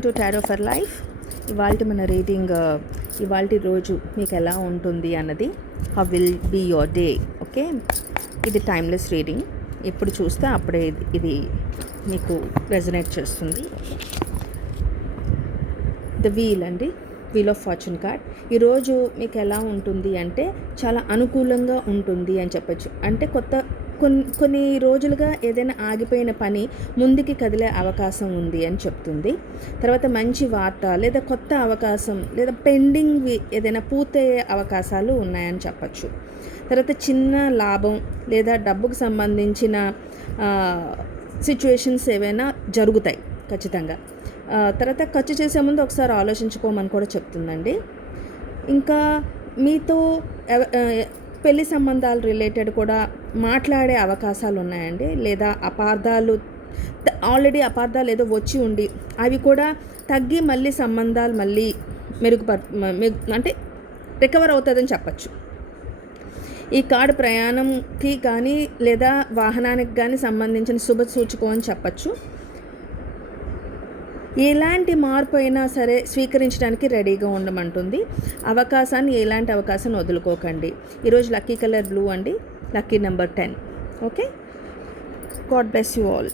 To tarot for life. ఇవాళ మన reading ఇవాళ రోజు మీకు ఎలా ఉంటుంది అన్నది, how will be your day. Okay, ఇది టైమ్లెస్ రీడింగ్. ఎప్పుడు చూస్తే అప్పుడే ఇది మీకు రెజనేట్ చేస్తుంది. ద వీల్ అండి, వీల్ ఆఫ్ ఫార్చ్యూన్ కార్డ్. ఈరోజు మీకు ఎలా ఉంటుంది అంటే చాలా అనుకూలంగా ఉంటుంది అని చెప్పచ్చు. అంటే కొన్ని రోజులుగా ఏదైనా ఆగిపోయిన పని ముందుకి కదిలే అవకాశం ఉంది అని చెప్తుంది. తర్వాత మంచి వార్త లేదా కొత్త అవకాశం లేదా పెండింగ్ ఏదైనా పూర్తయ్యే అవకాశాలు ఉన్నాయని చెప్పచ్చు. తర్వాత చిన్న లాభం లేదా డబ్బుకు సంబంధించిన సిచ్యువేషన్స్ ఏవైనా జరుగుతాయి ఖచ్చితంగా. తర్వాత ఖర్చు చేసే ముందు ఒకసారి ఆలోచించుకోమని కూడా చెప్తుందండి. ఇంకా మీతో పెళ్లి సంబంధాలు రిలేటెడ్ కూడా మాట్లాడే అవకాశాలు ఉన్నాయండి. లేదా ఆల్రెడీ అపార్థాలు ఏదో వచ్చి ఉండి అవి కూడా తగ్గి మళ్ళీ సంబంధాలు మళ్ళీ అంటే రికవర్ అవుతుందని చెప్పచ్చు. ఈ కార్డు ప్రయాణంకి కానీ లేదా వాహనానికి కానీ సంబంధించిన శుభ సూచకం అని చెప్పచ్చు. ఎలాంటి మార్పు అయినా సరే స్వీకరించడానికి రెడీగా ఉండమంటుంది. ఎలాంటి అవకాశాన్ని వదులుకోకండి. ఈరోజు లక్కీ కలర్ బ్లూ అండి, lucky number 10. Okay, God bless you all.